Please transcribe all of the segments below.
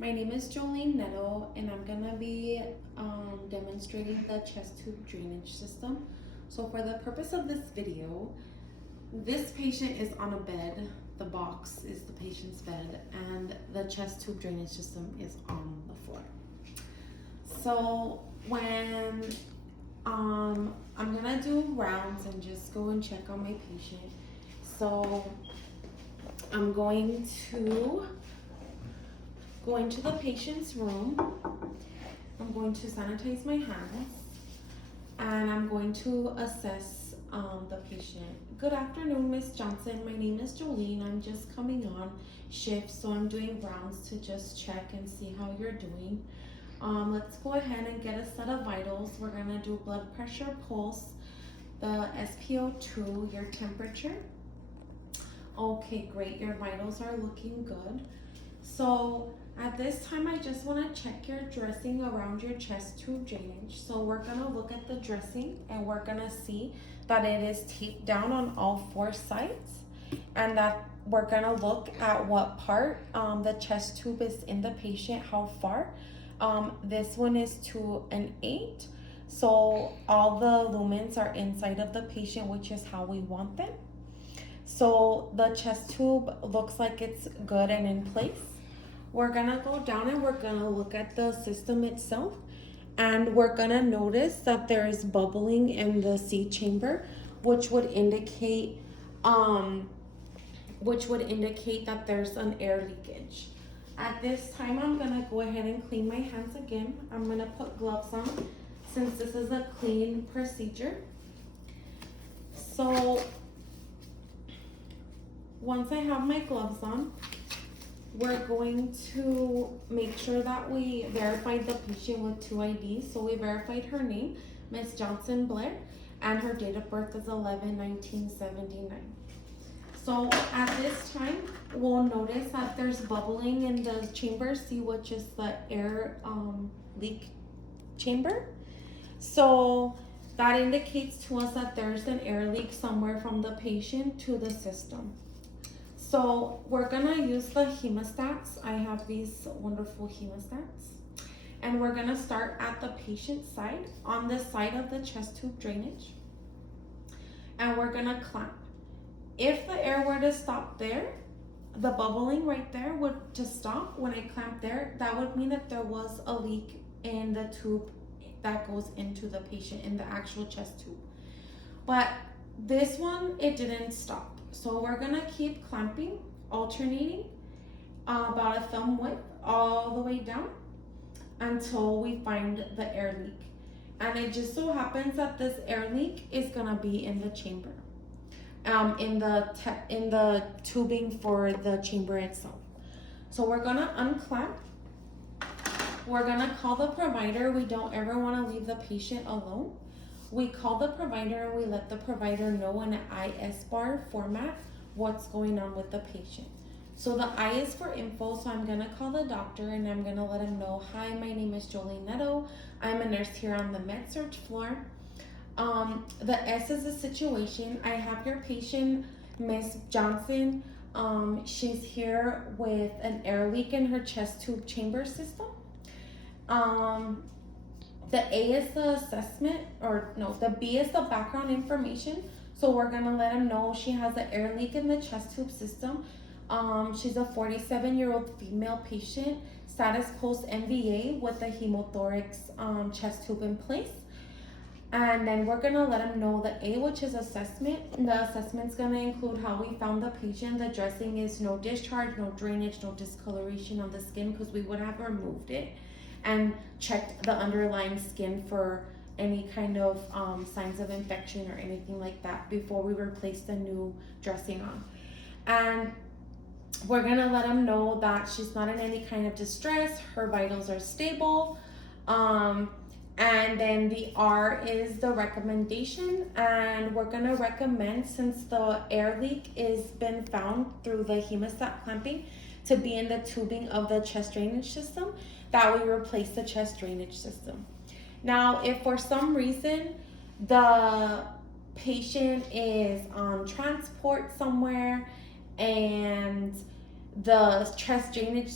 My name is Jolene Neto, and I'm gonna be demonstrating the chest tube drainage system. So for the purpose of this video, this patient is on a bed. The box is the patient's bed, and the chest tube drainage system is on the floor. So when I'm gonna do rounds and just go and check on my patient. So I'm going to go into the patient's room. I'm going to sanitize my hands, and I'm going to assess the patient. Good afternoon, Miss Johnson. My name is Jolene. I'm just coming on shift, so I'm doing rounds to just check and see how you're doing. Let's go ahead and get a set of vitals. We're gonna do blood pressure, pulse, the SpO2, your temperature. Okay, great. Your vitals are looking good. So at this time, I just want to check your dressing around your chest tube drainage. So we're gonna look at the dressing, and we're gonna see that it is taped down on all four sides, and that we're gonna look at what part the chest tube is in the patient, how far. This one is to an 8. So all the lumens are inside of the patient, which is how we want them. So the chest tube looks like it's good and in place. We're gonna go down and we're gonna look at the system itself, and we're gonna notice that there is bubbling in the C chamber, which would indicate that there's an air leakage. At this time, I'm gonna go ahead and clean my hands again. I'm gonna put gloves on since this is a clean procedure. So once I have my gloves on, we're going to make sure that we verified the patient with 2 IDs. So we verified her name, Miss Johnson Blair, and her date of birth is 11/1979. So at this time, we'll notice that there's bubbling in the chamber C, which is the air leak chamber. So that indicates to us that there's an air leak somewhere from the patient to the system. So we're gonna use the hemostats. I have these wonderful hemostats. And we're gonna start at the patient side, on the side of the chest tube drainage. And we're gonna clamp. If the air were to stop there, the bubbling right there would to stop. When I clamp there, that would mean that there was a leak in the tube that goes into the patient, in the actual chest tube. But this one, it didn't stop. So we're gonna keep clamping, alternating about a thumb width all the way down until we find the air leak. And it just so happens that this air leak is gonna be in the chamber, in the tubing for the chamber itself. So we're gonna unclamp. We're gonna call the provider. We don't ever wanna leave the patient alone. We call the provider and we let the provider know in an IS-bar format what's going on with the patient. So the I is for info, so I'm gonna call the doctor and I'm gonna let him know, hi, my name is Jolene Neto. I'm a nurse here on the med-surg floor. The S is the situation. I have your patient, Miss Johnson. She's here with an air leak in her chest tube chamber system. The A is the assessment, or no, the B is the background information. So we're gonna let him know she has an air leak in the chest tube system. She's a 47-year-old female patient, status post MVA with a hemothorax chest tube in place. And then we're gonna let him know the A, which is assessment. The assessment's gonna include how we found the patient. The dressing is no discharge, no drainage, no discoloration on the skin, because we would have removed it and checked the underlying skin for any kind of signs of infection or anything like that before we replaced the new dressing on. And we're gonna let them know that she's not in any kind of distress, her vitals are stable. And then the R is the recommendation, and we're gonna recommend, since the air leak is been found through the hemostat clamping to be in the tubing of the chest drainage system, that we replace the chest drainage system. Now, if for some reason the patient is on transport somewhere and the chest drainage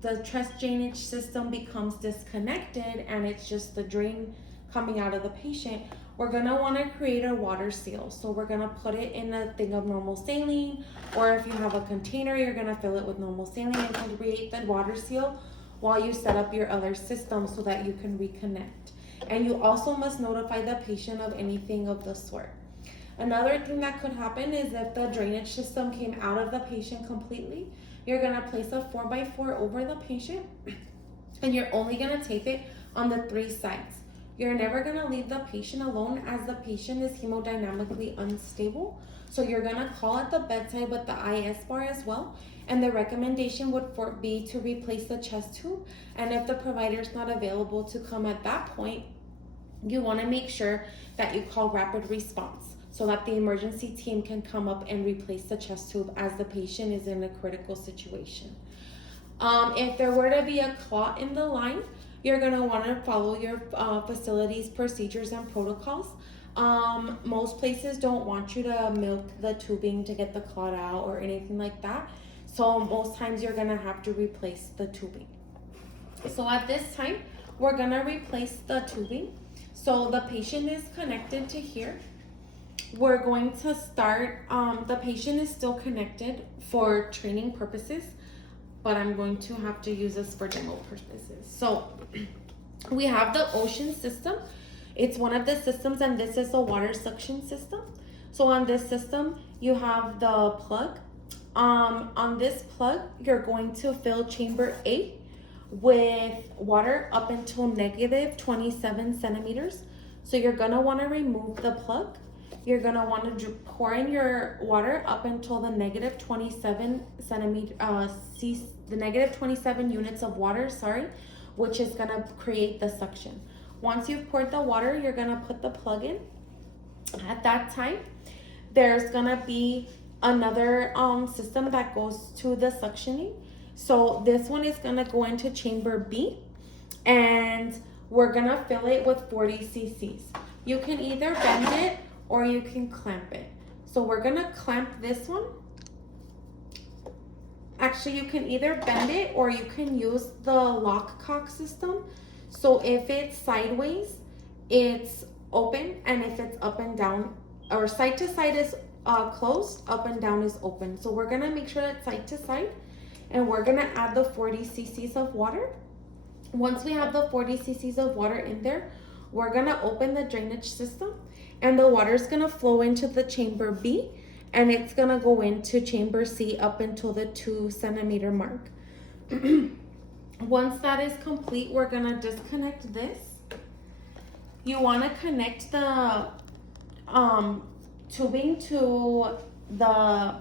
the chest drainage system becomes disconnected and it's just the drain coming out of the patient, we're gonna wanna create a water seal. So we're gonna put it in a thing of normal saline, or if you have a container, you're gonna fill it with normal saline and create the water seal while you set up your other system so that you can reconnect. And you also must notify the patient of anything of the sort. Another thing that could happen is if the drainage system came out of the patient completely, you're gonna place a 4x4 over the patient and you're only gonna tape it on the 3 sides. You're never gonna leave the patient alone as the patient is hemodynamically unstable. So you're gonna call at the bedside with the IS bar as well. And the recommendation would be to replace the chest tube. And if the provider is not available to come at that point, you wanna make sure that you call rapid response so that the emergency team can come up and replace the chest tube as the patient is in a critical situation. If there were to be a clot in the line, you're gonna wanna follow your facility's procedures and protocols. Most places don't want you to milk the tubing to get the clot out or anything like that. So most times you're gonna have to replace the tubing. So at this time, we're gonna replace the tubing. So the patient is connected to here. We're going to start, the patient is still connected for training purposes, but I'm going to have to use this for demo purposes. So we have the Ocean system. It's one of the systems, and this is a water suction system. So on this system, you have the plug. On this plug, you're going to fill chamber A with water up until negative 27 centimeters. So you're gonna wanna remove the plug. You're gonna wanna pour in your water up until the negative 27 centimeter, the negative 27 units of water, which is gonna create the suction. Once you've poured the water, you're gonna put the plug in. At that time, there's gonna be another system that goes to the suctioning. So this one is gonna go into chamber B, and we're gonna fill it with 40 cc's. You can either bend it or you can clamp it. So we're gonna clamp this one. Actually, you can either bend it or you can use the lock cock system. So if it's sideways, it's open, and if it's up and down, or side to side is closed, up and down is open. So we're gonna make sure that side to side, and we're gonna add the 40 cc's of water. Once we have the 40 cc's of water in there, we're gonna open the drainage system, and the water is gonna flow into the chamber B, and it's gonna go into chamber C up until the 2 centimeter mark. Once that is complete, we're gonna disconnect this. You wanna connect the tubing to the,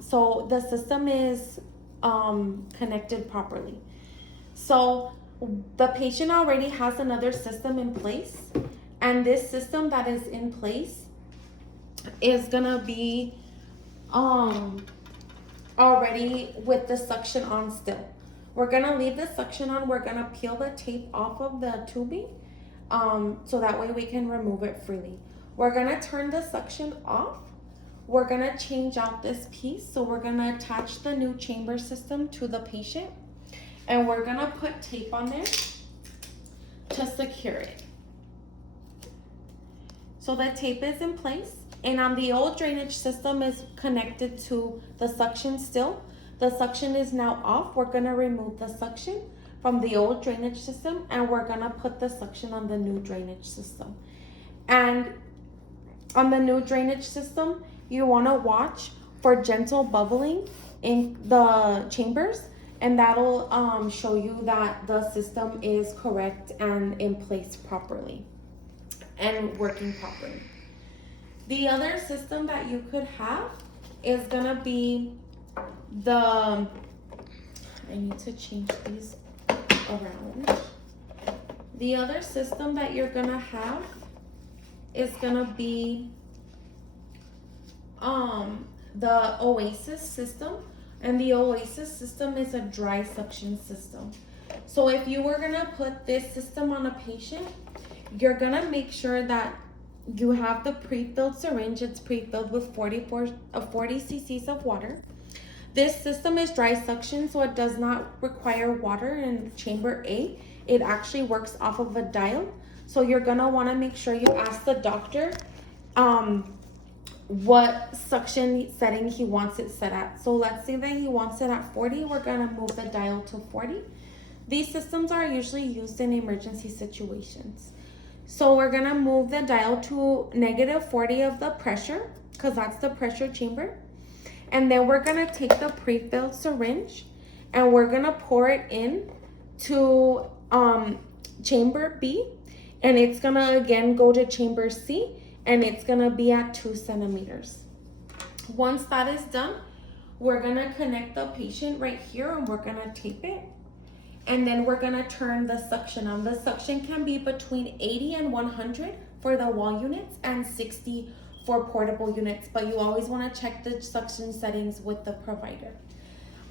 so the system is connected properly. So the patient already has another system in place, and this system that is in place is gonna be already with the suction on still. We're gonna leave the suction on. We're gonna peel the tape off of the tubing so that way we can remove it freely. We're gonna turn the suction off. We're gonna change out this piece. So we're gonna attach the new chamber system to the patient, and we're gonna put tape on there to secure it. So the tape is in place, and on the old drainage system is connected to the suction still. The suction is now off. We're gonna remove the suction from the old drainage system, and we're gonna put the suction on the new drainage system. And on the new drainage system, you wanna watch for gentle bubbling in the chambers, and that'll show you that the system is correct and in place properly and working properly. The other system that you could have is gonna be I need to change these around. The other system that you're gonna have is gonna be the Oasis system, and the Oasis system is a dry suction system. So if you were gonna put this system on a patient, you're gonna make sure that you have the pre-filled syringe. It's pre-filled with 40 cc's of water. This system is dry suction, so it does not require water in chamber A. It actually works off of a dial. So you're gonna wanna make sure you ask the doctor what suction setting he wants it set at. So let's say that he wants it at 40, we're gonna move the dial to 40. These systems are usually used in emergency situations. So we're gonna move the dial to -40 of the pressure, because that's the pressure chamber. And then we're gonna take the pre-filled syringe and we're gonna pour it in to chamber B, and it's gonna again go to chamber C, and it's gonna be at 2 centimeters. Once that is done, we're gonna connect the patient right here and we're gonna tape it. And then we're gonna turn the suction on. The suction can be between 80 and 100 for the wall units and 60 for portable units, but you always wanna check the suction settings with the provider.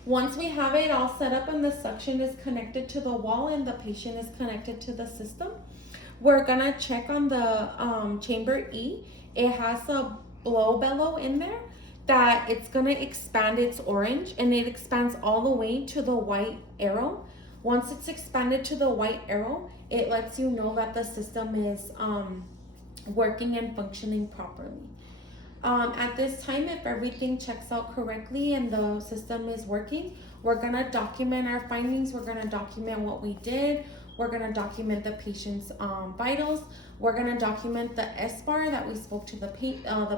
Once we have it all set up and the suction is connected to the wall and the patient is connected to the system, we're gonna check on the chamber E. It has a blow bellow in there that it's gonna expand its orange, and it expands all the way to the white arrow. Once it's expanded to the white arrow, it lets you know that the system is working and functioning properly. At this time, if everything checks out correctly and the system is working, we're gonna document our findings. We're gonna document what we did. We're gonna document the patient's vitals. We're gonna document the SBAR that we spoke to the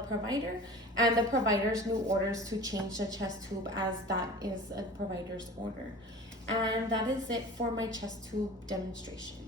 provider, and the provider's new orders to change the chest tube, as that is a provider's order. And that is it for my chest tube demonstration.